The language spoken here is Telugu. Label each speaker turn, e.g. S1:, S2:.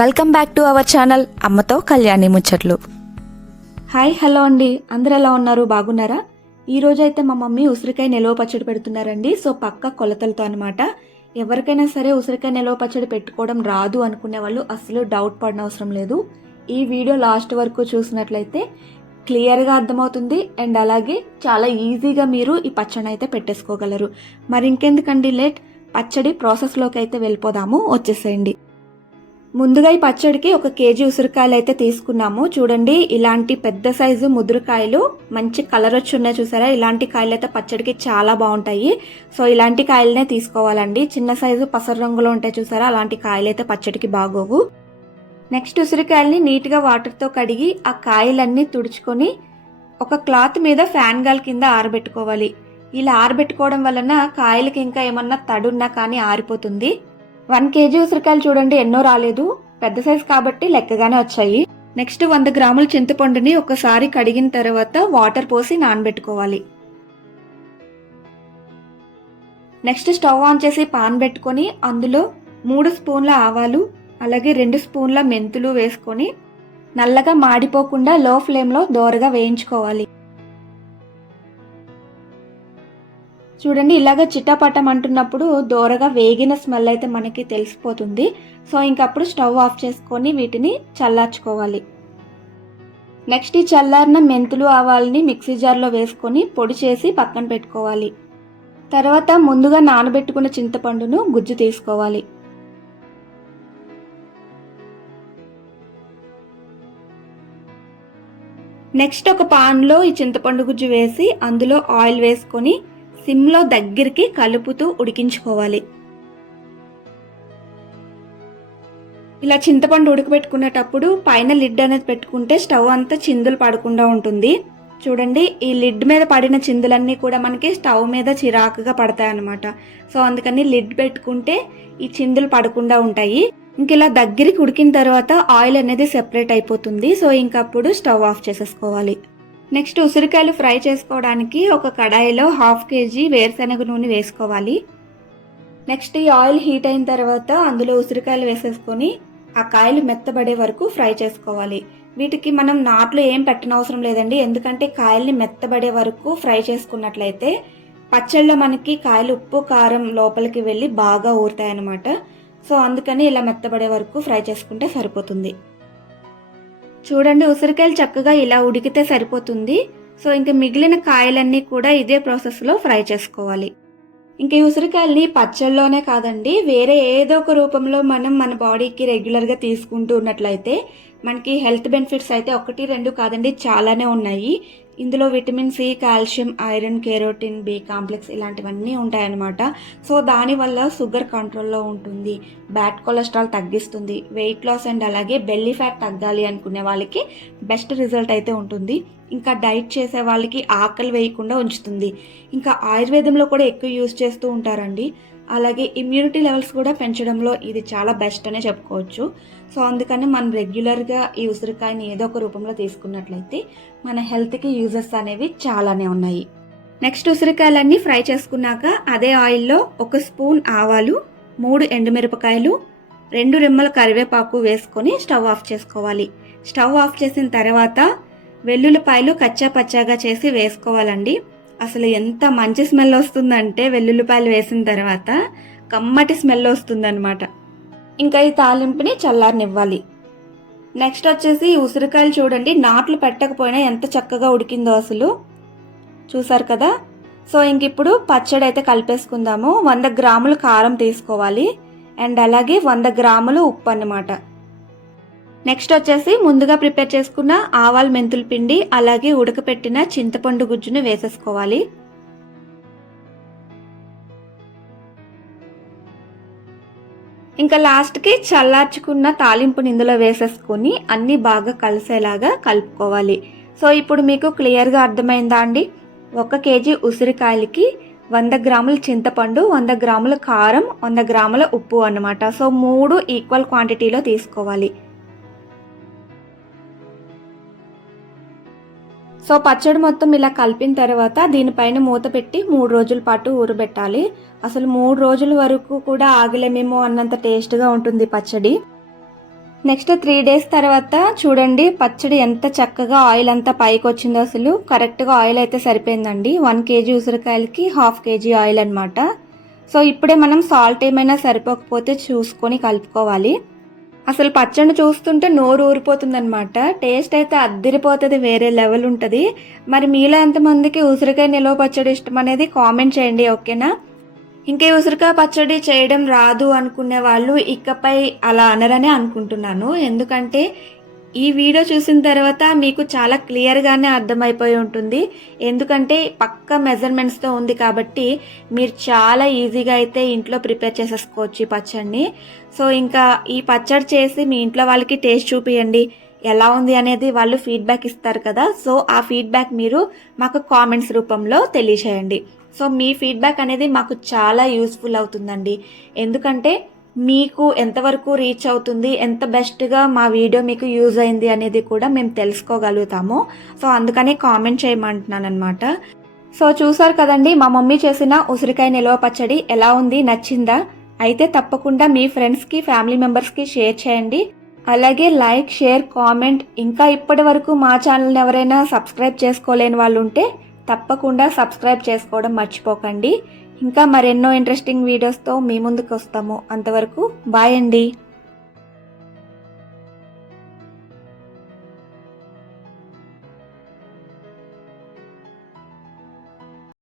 S1: Welcome back to our channel అమ్మతో కళ్యాణి ముచ్చట్లు. హాయ్ హలో అండి. అందరు ఎలా ఉన్నారు? బాగున్నారా? ఈ అయితే మా మమ్మీ ఉసిరికాయ నిలవ పచ్చడి పెడుతున్నారండి. సో పక్క కొలతలతో అనమాట ఎవరికైనా సరే ఉసిరికాయ నిలవ పచ్చడి పెట్టుకోవడం రాదు అనుకునే వాళ్ళు అసలు డౌట్ పడిన అవసరం లేదు. ఈ వీడియో లాస్ట్ వరకు చూసినట్లయితే క్లియర్గా అర్థమవుతుంది. అండ్ అలాగే చాలా ఈజీగా మీరు ఈ పచ్చడి అయితే పెట్టేసుకోగలరు. మరి ఇంకెందుకండి లేట్? పచ్చడి ప్రాసెస్లోకి అయితే వెళ్ళిపోదాము. వచ్చేసేయండి. ముందుగా ఈ పచ్చడికి ఒక కేజీ ఉసిరికాయలు అయితే తీసుకున్నాము. చూడండి ఇలాంటి పెద్ద సైజు ముదురుకాయలు మంచి కలర్ వచ్చి ఉన్నాయి చూసారా? ఇలాంటి కాయలు అయితే పచ్చడికి చాలా బాగుంటాయి. సో ఇలాంటి కాయలనే తీసుకోవాలండి. చిన్న సైజు పసరు రంగులో ఉంటాయి చూసారా? అలాంటి కాయలు అయితే పచ్చడికి బాగోవు. నెక్స్ట్ ఉసిరికాయల్ని నీట్గా వాటర్తో కడిగి ఆ కాయలన్నీ తుడుచుకొని ఒక క్లాత్ మీద ఫ్యాన్ గాల్ కింద ఆరబెట్టుకోవాలి. ఇలా ఆరబెట్టుకోవడం వలన కాయలకి ఇంకా ఏమన్నా తడున్నా కానీ ఆరిపోతుంది. వన్ కేజీ ఉసిరికాయలు చూడండి ఎన్నో రాలేదు. పెద్ద సైజు కాబట్టి లెక్కగానే వచ్చాయి. నెక్స్ట్ వంద గ్రాముల చింతపండుని ఒకసారి కడిగిన తర్వాత వాటర్ పోసి నానబెట్టుకోవాలి. నెక్స్ట్ స్టవ్ ఆన్ చేసి పాన్ పెట్టుకొని అందులో మూడు స్పూన్ల ఆవాలు అలాగే రెండు స్పూన్ల మెంతులు వేసుకొని నల్లగా మాడిపోకుండా లో ఫ్లేమ్లో దోరగా వేయించుకోవాలి. చూడండి ఇలాగ చిట్టపట్టం అంటున్నప్పుడు దోరగా వేగిన స్మెల్ అయితే మనకి తెలిసిపోతుంది. సో ఇంకప్పుడు స్టవ్ ఆఫ్ చేసుకొని వీటిని చల్లార్చుకోవాలి. నెక్స్ట్ ఈ చల్లారిన మెంతులు ఆవాలని మిక్సీ జార్లో వేసుకొని పొడి చేసి పక్కన పెట్టుకోవాలి. తర్వాత ముందుగా నానబెట్టుకున్న చింతపండును గుజ్జు తీసుకోవాలి. నెక్స్ట్ ఒక పాన్లో ఈ చింతపండు గుజ్జు వేసి అందులో ఆయిల్ వేసుకొని సిమ్లో దగ్గరికి కలుపుతూ ఉడికించుకోవాలి. ఇలా చింతపండు ఉడకబెట్టుకునేటప్పుడు పైన లిడ్ అనేది పెట్టుకుంటే స్టవ్ అంతా చిందులు పడకుండా ఉంటుంది. చూడండి ఈ లిడ్ మీద పడిన చిందులన్నీ కూడా మనకి స్టవ్ మీద చిరాకుగా పడతాయి అన్నమాట సో అందుకని లిడ్ పెట్టుకుంటే ఈ చిందులు పడకుండా ఉంటాయి. ఇంక ఇలా దగ్గరికి ఉడికిన తర్వాత ఆయిల్ అనేది సెపరేట్ అయిపోతుంది. సో ఇంకప్పుడు స్టవ్ ఆఫ్ చేసేసుకోవాలి. నెక్స్ట్ ఉసిరికాయలు ఫ్రై చేసుకోవడానికి ఒక కడాయిలో హాఫ్ కేజీ వేరుశనగ నూనె వేసుకోవాలి. నెక్స్ట్ ఈ ఆయిల్ హీట్ అయిన తర్వాత అందులో ఉసిరికాయలు వేసేసుకొని ఆ కాయలు మెత్తబడే వరకు ఫ్రై చేసుకోవాలి. వీటికి మనం నాట్లు ఏం పెట్టనవసరం లేదండి. ఎందుకంటే కాయల్ని మెత్తబడే వరకు ఫ్రై చేసుకున్నట్లయితే పచ్చళ్ళ మనకి కాయలు ఉప్పు కారం లోపలికి వెళ్ళి బాగా ఊరుతాయి అన్నమాట సో అందుకని ఇలా మెత్తబడే వరకు ఫ్రై చేసుకుంటే సరిపోతుంది. చూడండి ఉసిరికాయలు చక్కగా ఇలా ఉడికితే సరిపోతుంది. సో ఇంకా మిగిలిన కాయలన్నీ కూడా ఇదే ప్రాసెస్లో ఫ్రై చేసుకోవాలి. ఇంకా ఈ ఉసిరికాయల్ని పచ్చళ్ళలోనే కాదండి వేరే ఏదో ఒక రూపంలో మనం మన బాడీకి రెగ్యులర్గా తీసుకుంటూ ఉన్నట్లయితే మనకి హెల్త్ బెనిఫిట్స్ అయితే ఒకటి రెండు కాదండి చాలానే ఉన్నాయి. ఇందులో vitamin C calcium iron carotene B complex ఇలాంటివన్నీ ఉంటాయన్నమాట. సో దానివల్ల షుగర్ కంట్రోల్లో ఉంటుంది బ్యాడ్ కొలెస్ట్రాల్ తగ్గిస్తుంది వెయిట్ లాస్ అండ్ అలాగే బెల్లీ ఫ్యాట్ తగ్గాలి అనుకునే వాళ్ళకి బెస్ట్ రిజల్ట్ అయితే ఉంటుంది. ఇంకా డైట్ చేసే వాళ్ళకి ఆకలి వేయకుండా ఉంచుతుంది. ఇంకా ఆయుర్వేదంలో కూడా ఎక్కువ యూజ్ చేస్తూ ఉంటారండి. అలాగే ఇమ్యూనిటీ లెవెల్స్ కూడా పెంచడంలో ఇది చాలా బెస్ట్ అనే చెప్పుకోవచ్చు. సో అందుకని మనం రెగ్యులర్గా ఈ ఉసిరికాయని ఏదో ఒక రూపంలో తీసుకున్నట్లయితే మన హెల్త్కి యూజెస్ అనేవి చాలానే ఉన్నాయి. నెక్స్ట్ ఉసిరికాయలన్నీ ఫ్రై చేసుకున్నాక అదే ఆయిల్లో ఒక స్పూన్ ఆవాలు మూడు ఎండుమిరపకాయలు రెండు రెమ్మల కరివేపాకు వేసుకొని స్టవ్ ఆఫ్ చేసుకోవాలి. స్టవ్ ఆఫ్ చేసిన తర్వాత వెల్లుల్లిపాయలు కచ్చా పచ్చాగా చేసి వేసుకోవాలండి. అసలు ఎంత మంచి స్మెల్ వస్తుందంటే వెల్లుల్లిపాయలు వేసిన తర్వాత కమ్మటి స్మెల్ వస్తుందనమాట ఇంకా ఈ తాలింపుని చల్లారనివ్వాలి. నెక్స్ట్ వచ్చేసి ఉసిరికాయలు చూడండి నాట్లు పెట్టకపోయినా ఎంత చక్కగా ఉడికిందో అసలు. చూసారు కదా? సో ఇంక ఇప్పుడు పచ్చడి అయితే కలిపేసుకుందాము. వంద గ్రాములు కారం తీసుకోవాలి. అండ్ అలాగే వంద గ్రాములు ఉప్పు అన్నమాట. నెక్స్ట్ వచ్చేసి ముందుగా ప్రిపేర్ చేసుకున్న ఆవాల మెంతుల పిండి అలాగే ఉడకపెట్టిన చింతపండు గుజ్జును వేసేసుకోవాలి. ఇంకా లాస్ట్కి చల్లార్చుకున్న తాలింపుని ఇందులో వేసేసుకొని అన్నీ బాగా కలిసేలాగా కలుపుకోవాలి. సో ఇప్పుడు మీకు క్లియర్గా అర్థమైందా అండి? ఒక కేజీ ఉసిరికాయలకి వంద గ్రాముల చింతపండు వంద గ్రాముల కారం వంద గ్రాముల ఉప్పు అన్నమాట. సో మూడు ఈక్వల్ క్వాంటిటీలో తీసుకోవాలి. సో పచ్చడి మొత్తం ఇలా కలిపిన తర్వాత దీనిపైన మూత పెట్టి మూడు రోజుల పాటు ఊరబెట్టాలి. అసలు మూడు రోజుల వరకు కూడా ఆగలేమేమో అన్నంత టేస్ట్గా ఉంటుంది పచ్చడి. నెక్స్ట్ త్రీ డేస్ తర్వాత చూడండి పచ్చడి ఎంత చక్కగా ఆయిల్ అంతా పైకి వచ్చిందో అసలు. కరెక్ట్గా ఆయిల్ అయితే సరిపోయిందండి. వన్ కేజీ ఉసిరికాయలకి హాఫ్ కేజీ ఆయిల్ అనమాట సో ఇప్పుడే మనం సాల్ట్ ఏమైనా సరిపోకపోతే చూసుకొని కలుపుకోవాలి. అసలు పచ్చడి చూస్తుంటే నోరు ఊరిపోతుందనమాట టేస్ట్ అయితే అద్దిరిపోతుంది వేరే లెవెల్ ఉంటుంది. మరి మీలో ఎంతమందికి ఉసిరికాయ నిల్వ పచ్చడి ఇష్టం అనేది కామెంట్ చేయండి ఓకేనా? ఇంకా ఉసిరికాయ పచ్చడి చేయడం రాదు అనుకునే వాళ్ళు ఇకపై అలా అనరనే అనుకుంటున్నాను. ఎందుకంటే ఈ వీడియో చూసిన తర్వాత మీకు చాలా క్లియర్గానే అర్థమైపోయి ఉంటుంది. ఎందుకంటే పక్క మెజర్మెంట్స్తో ఉంది కాబట్టి మీరు చాలా ఈజీగా అయితే ఇంట్లో ప్రిపేర్ చేసేసుకోవచ్చు ఈ పచ్చడిని. సో ఇంకా ఈ పచ్చడి చేసి మీ ఇంట్లో వాళ్ళకి టేస్ట్ చూపియండి. ఎలా ఉంది అనేది వాళ్ళు ఫీడ్బ్యాక్ ఇస్తారు కదా. సో ఆ ఫీడ్బ్యాక్ మీరు మాకు కామెంట్స్ రూపంలో తెలియచేయండి. సో మీ ఫీడ్బ్యాక్ అనేది మాకు చాలా యూస్ఫుల్ అవుతుందండి. ఎందుకంటే మీకు ఎంతవరకు రీచ్ అవుతుంది ఎంత బెస్ట్గా మా వీడియో మీకు యూజ్ అయింది అనేది కూడా మేము తెలుసుకోగలుగుతాము. సో అందుకని కామెంట్ చేయమంటున్నాను అనమాట సో చూసారు కదండి మా మమ్మీ చేసిన ఉసిరికాయ నిలవ పచ్చడి ఎలా ఉంది నచ్చిందా? అయితే తప్పకుండా మీ ఫ్రెండ్స్కి ఫ్యామిలీ మెంబర్స్కి షేర్ చేయండి. అలాగే లైక్ షేర్ కామెంట్ ఇంకా ఇప్పటి వరకు మా ఛానల్ని ఎవరైనా సబ్స్క్రైబ్ చేసుకోలేని వాళ్ళు ఉంటే తప్పకుండా సబ్స్క్రైబ్ చేసుకోవడం మర్చిపోకండి. ఇంకా మరెన్నో ఇంట్రెస్టింగ్ వీడియోస్తో మీ ముందుకు వస్తాము. అంతవరకు బాయ్ అండి.